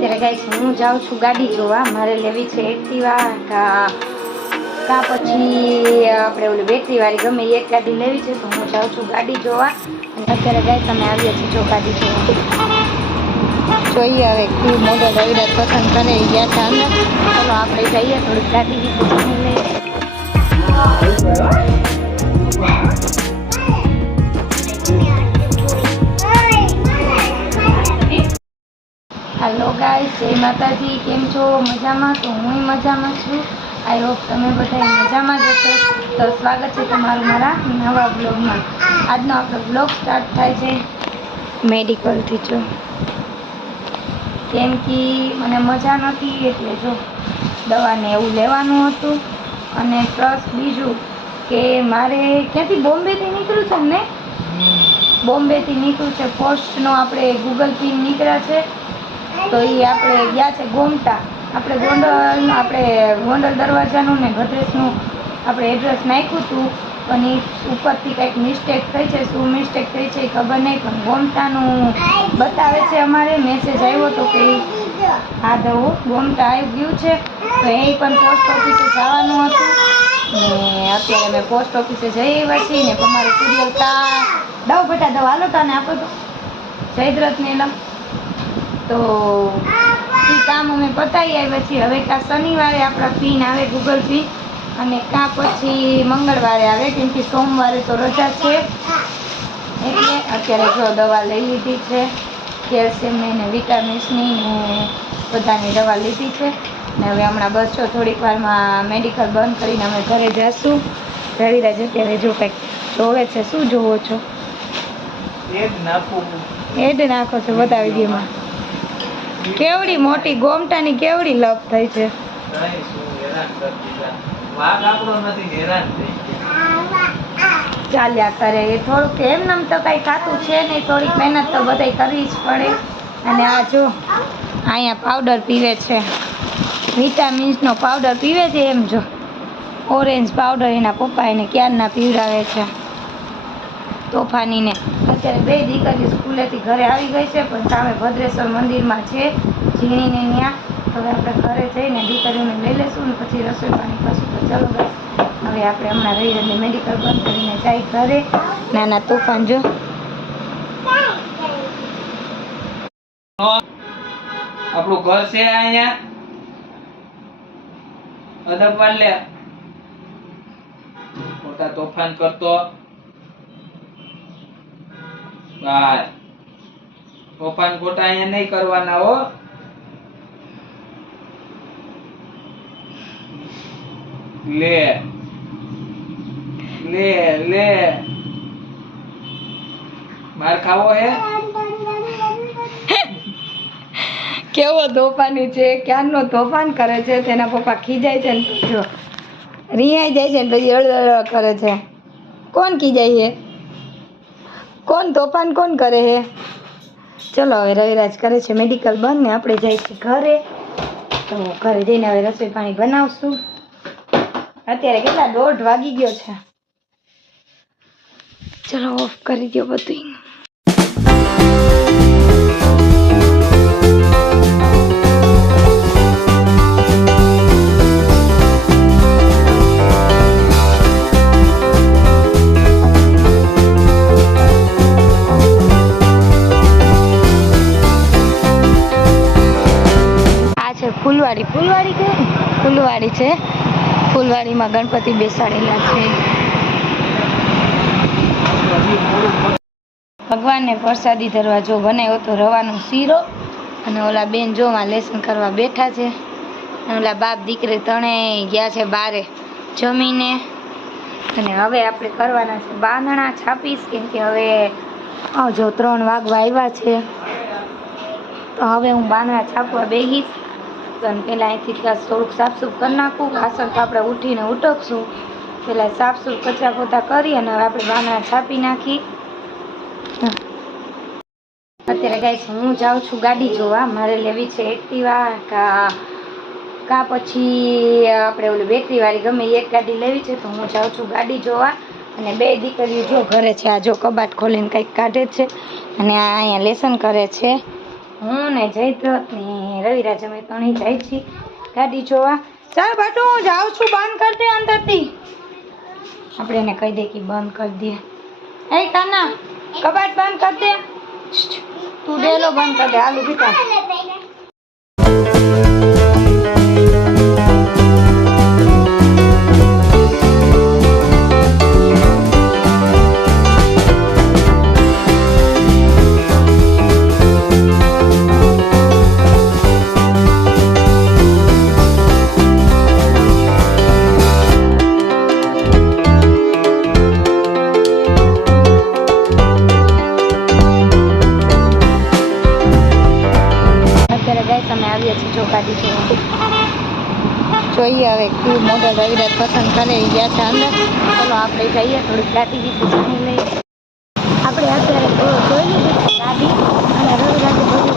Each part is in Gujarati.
અત્યારે ગાઈસ હું જાઉં છું ગાડી જોવા. મારે લેવી છે એક્ટિવા કા પછી આપણે ઓલી બેટરીવાળી ગમે એક ગાડી લેવી છે, તો હું જાઉં છું ગાડી જોવા. અને અત્યારે ગાઈસ અમે આવીએ છીએ જો ગાડી જોવા. જોઈએ હવે કયું મોડલ અવિરાજ પસંદ કરે ગયા છે અંદર. ચલો આપણે જઈએ થોડીક ગાડી વિશે જાણી લઈએ. હેલો ગાઈસ, જય માતાજી. કેમ છો? મજામાં? તો હું મજામાં છું. આઈ હોપ તમે બધા મજામાં જ હશો. તો સ્વાગત છે તમારું મારા નવા બ્લોગમાં. આજનો આપણો બ્લોગ સ્ટાર્ટ થાય છે મેડિકલથી. જો કેમ કે મને મજા નથી, એટલે જો દવાને એવું લેવાનું હતું. અને પ્લસ બીજું કે મારે ક્યાંથી બોમ્બેથી નીકળ્યું છે ને, બોમ્બેથી નીકળ્યું છે પોસ્ટનો આપણે ગૂગલ પિન નીકળ્યા છે. તો એ આપણે ગયા છે ગોમટા. આપણે ગોંડલ દરવાજાનું ને ગઢરેસનું આપણે એડ્રેસ નાખ્યું હતું, પણ એ ઉપરથી કંઈક મિસ્ટેક થઈ છે. શું મિસ્ટેક થઈ છે એ ખબર નહીં, પણ ગોમટાનું બતાવે છે. અમારે મેસેજ આવ્યો હતો કે આ દવું ગોમટા આવી ગયું છે. તો એ પણ પોસ્ટ ઓફિસે જવાનું હતું ને અત્યારે અમે પોસ્ટ ઓફિસે જઈ આવ્યા છીએ ને તમારું કુરિયર દવ બેટા દવા હાલો તાને આપો તો જયદ્રથને લમ. તો એ કામ અમે પતાવી આવ્યા છીએ. હવે કાં શનિવારે આપણા પિન આવે ગૂગલ પિન, અને કાં પછી મંગળવારે આવે, કેમ કે સોમવારે તો રજા છે. એટલે અત્યારે જો દવા લઈ લીધી છે, કેલ્શિયમની ને વિટામિન્સની ને બધાની દવા લીધી છે. ને હવે હમણાં બસ છો થોડીક વારમાં મેડિકલ બંધ કરીને અમે ઘરે જઈશું. રવિરાજ અત્યારે જો કંઈક જોવે છે. શું જોવો છો? એડ નાખો છો બધા વિડીયોમાં. કેવડી મોટી ગોમટાની કેવડી લપ થઈ છે. ચાલ્યા કરે એ થોડુંક એમનેમ તો કઈ ખાતું છે નહીં, થોડીક મહેનત તો બધાય કરવી જ પડે. અને આ જો અહીંયા પાવડર પીવે છે, વિટામિન્સનો પાવડર પીવે છે. એમ જો ઓરેન્જ પાવડર એના પપ્પા એને ક્યારના પીવડાવે છે તોફાનીને. અત્યારે બે દીકરી સ્કૂલેથી ઘરે આવી ગઈ છે, પણ સામે ભદ્રેશ્વર મંદિરમાં છે ઝીણીને ત્યાં. હવે આપણે ઘરે જઈને દીકરીઓને લઈ લઈશું ને પછી રસોઈ પાણી કરશું. તો ચલો બસ હવે આપણે હમણાં રવિરાજને મેડિકલ બંધ કરીને જાય ઘરે. નાના તોફાન જો આપણું ઘર છે અહીંયા અદબ વાલે મોટા તોફાન કરતો બાય. તોફાન ખોટા અહીંયા નહીં કરવાના હો. લે લે લે માર ખાવો હે. કેવો તોફાની છે, ક્યારનો તોફાન કરે છે. તેના પપ્પા ખીજાય છે ને જો રિહાઈ જાય છે ને પછી અળદ કરે છે. કોણ ખીજાય છે? કોણ તોફાન કોણ કરે છે? ચલો હવે રવિરાજ કરે છે મેડિકલ બંધ ને આપણે જાય છે ઘરે. તો ઘરે જઈને હવે રસોઈ પાણી બનાવશું. અત્યારે કેટલા 1:30 વાગી ગયો છે. ચલો ઓફ કરી દો બધું. ફૂલવાડી કે ફૂલવાડી છે. ફૂલવાડીમાં ગણપતિ બેસાડેલા છે. ભગવાનને પ્રસાદી ધરવા જો બનાવ્યો તો રવાનો શીરો. અને ઓલા બેન જોમાં લેસન કરવા બેઠા છે. અને ઓલા બાપ દીકરી ત્રણેય ગયા છે બારે જમીને. અને હવે આપણે કરવાના છે બાંધણા છાપીશ, કેમ કે હવે જો 3 વાગવા આવ્યા છે. તો હવે હું બાંધણા છાપવા બેહીશ. અને પહેલાં અહીંથી થોડુંક સાફસૂફ કરી નાખું. વાસણ તો આપણે ઉઠીને ઉટકશું. પહેલાં સાફસૂફ કચરા પોતા કરી અને હવે આપણે બાંધણા છાપી નાખી. અત્યારે ગાઈસ હું જાઉં છું ગાડી જોવા. મારે લેવી છે એક્ટિવા કા પછી આપણે ઓલી બેટરીવાળી ગમે એક ગાડી લેવી છે. તો હું જાઉં છું ગાડી જોવા. અને બે દીકરીઓ જો ઘરે છે. આ જો કબાટ ખોલીને કંઈક કાઢે છે અને આ અહીંયા લેસન કરે છે. હું ને જયદ્રથ ને રવિરાજ અમે ત્રણેય જાય છીએ ગાડી જોવા. ચાલ બાટુ હું જાઉં છું, બંધ કરી દે અંદરથી. આપણે એને કહી દે કે બંધ કરી દે. એ કાના કબાટ બંધ કરી દે. તું ડેલો બંધ કરી દે. આલુ પીતા જોઈએ હવે કયું મોડલ રવિરાજ પસંદ કરે. ગયા છે અંદર. ચલો આપણે જઈએ થોડીક ગાડી વિશે જાણી લઈએ. આપણે અત્યારે જોઈ લીધી છે ગાડી અને રવિરાજે બધું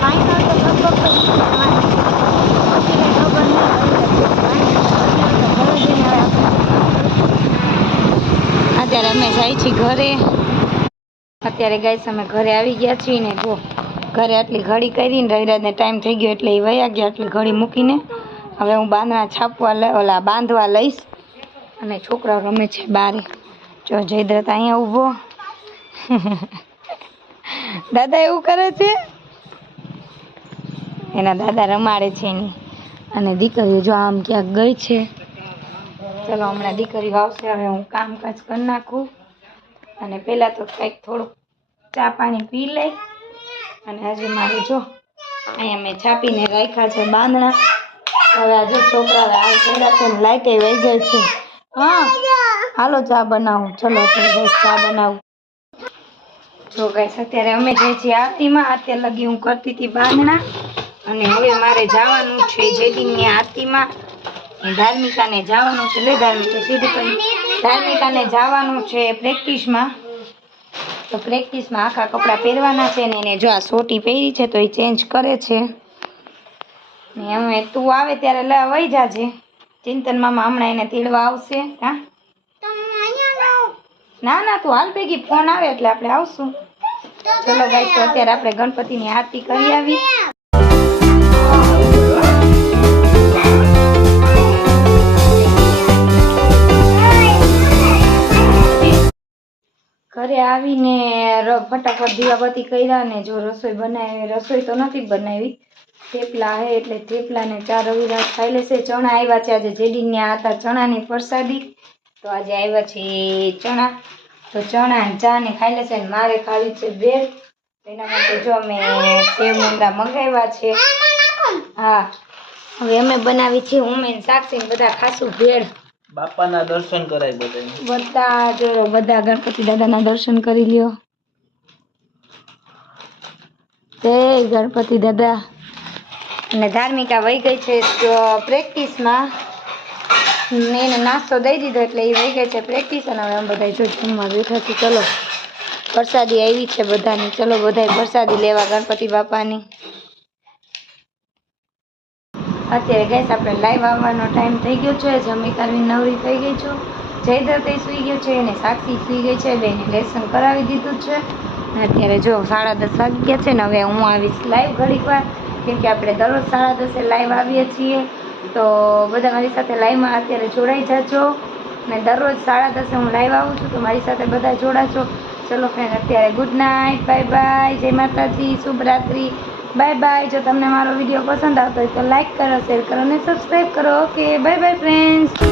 ફાઇનલ તો લગભગ અત્યારે અમે જાય છીએ ઘરે. અત્યારે ગાઈસ અમે ઘરે આવી ગયા છીએ ને જો ઘરે આટલી ઘડી કરીને રવિરાજને ટાઈમ થઈ ગયો એટલે એ વયા ગયા. આટલી ઘડી મૂકીને હવે હું બાંધણા છાપવા બાંધવા લઈશ અને છોકરાઓ રમે છે બારે. જો જયદ્રથ અહીંયા ઊભો. દાદા એવું કરે છે, એના દાદા રમાડે છે એની. અને દીકરીઓ જો આમ ક્યાંક ગઈ છે. ચલો હમણાં દીકરીઓ આવશે. હવે હું કામકાજ કરી નાખું અને પહેલાં તો કંઈક થોડુંક ચા પાણી પી લઈ. અને હજી મારે જો અહીંયા મેં છાપીને રાખ્યા છે બાંધણા. હવે આ જો છોકરા હાલ કર્યા છે ને લાઈટે વહી ગઈ છે. હા હાલો ચા બનાવું. ચલો અત્યારે ચા બનાવું. જો ગાઈસ અત્યારે અમે જઈએ છીએ આરતીમાં. અત્યારે લગી હું કરતી હતી બાંધણા અને હવે મારે જવાનું છે જયદીનની આરતીમાં. ધાર્મિકાને જવાનું છે. લે ધાર્મિકા સીધું કરી. ધાર્મિકાને જવાનું છે પ્રેક્ટિસમાં. તો પ્રેક્ટિસમાં આખા કપડાં પહેરવાના છે ને એને જો આ સોટી પહેરી છે તો એ ચેન્જ કરે છે. ને અમે તું આવે ત્યારે વહી જાજે. ચિંતન મામા હમણાં એને તેડવા આવશે. હા ના ના તું હાલ ભેગી. ફોન આવે એટલે આપણે આવશું. ચલો ગાઈસ અત્યારે આપણે ગણપતિની આરતી કરી આવી. ઘરે આવીને ફટાફટ દીવાબત્તી કર્યા ને જો રસોઈ બનાવી. રસોઈ તો નથી બનાવી, થેપલા હે એટલે થેપલાને ચા રવિરાજ ખાઈ લેશે. ચણા આવ્યા છે આજે જેડીને આ હતા ચણાની પ્રસાદી. તો આજે આવ્યા છે ચણા. તો ચણા ચા ને ખાઈ લેશે. ને મારે ખાવી છે બ્રેડ. એના માટે જો અમે સેવ મુંગરા મંગાવ્યા છે. હા હવે અમે બનાવી છે ઉમેન સાક્ષી બધા ખાસું ભેળ. બાપાના દર્શન કરાય બધા જો બધા ગણપતિ દાદાના દર્શન કરી લ્યો. જય ગણપતિ દાદા. અને ધાર્મિકા વહી ગઈ છે પ્રેક્ટિસમાં. એને નાસ્તો દઈ દીધો એટલે એ વહી ગઈ છે પ્રેક્ટિસ. અને હવે અમે બધા જો જમવા બેઠા છીએ. ચલો પ્રસાદી આવી છે બધાની. ચલો બધા પ્રસાદી લેવા ગણપતિ બાપાની. અત્યારે ગેસ આપણે લાઈવ આવવાનો ટાઈમ થઈ ગયો છે. જમી કરવી નવરી થઈ ગઈ છું. જયદ્રથ સૂઈ ગયો છે અને સાક્ષી સૂઈ ગઈ છે. બેને લેસન કરાવી દીધું છે. અને અત્યારે જો 10:30 વાગી ગયા છે ને હવે હું આવીશ લાઈવ ઘડીક વાર. કેમ કે આપણે દરરોજ 10:30 લાઈવ આવીએ છીએ. તો બધા મારી સાથે લાઈવમાં અત્યારે જોડાઈ જાજો. અને દરરોજ 10:30 હું લાઈવ આવું છું તો મારી સાથે બધા જોડાજો. ચલો ફ્રેન્ડ અત્યારે ગુડ નાઇટ, બાય બાય, જય માતાજી, શુભ રાત્રિ, બાય બાય. જો તમને મારો વિડીયો પસંદ આવતો હોય તો લાઈક કરો, શેર કરો અને સબસ્ક્રાઈબ કરો. Okay bye bye friends.